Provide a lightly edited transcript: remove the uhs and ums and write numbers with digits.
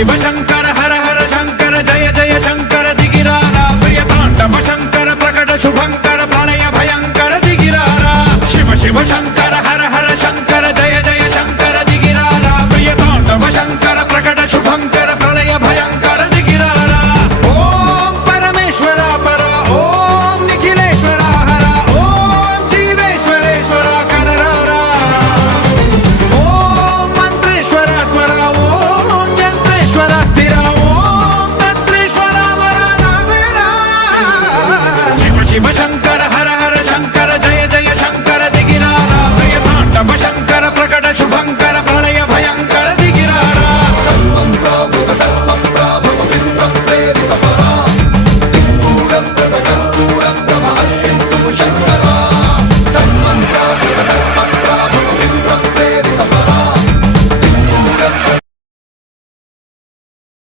शिव शंकर हर हर शंकर जय जय शंकर दिगिरारा प्रिय तांडव शंकर प्रकट शुभंकर प्रलय भयंकर दिगिरारा शिव शिव शंकर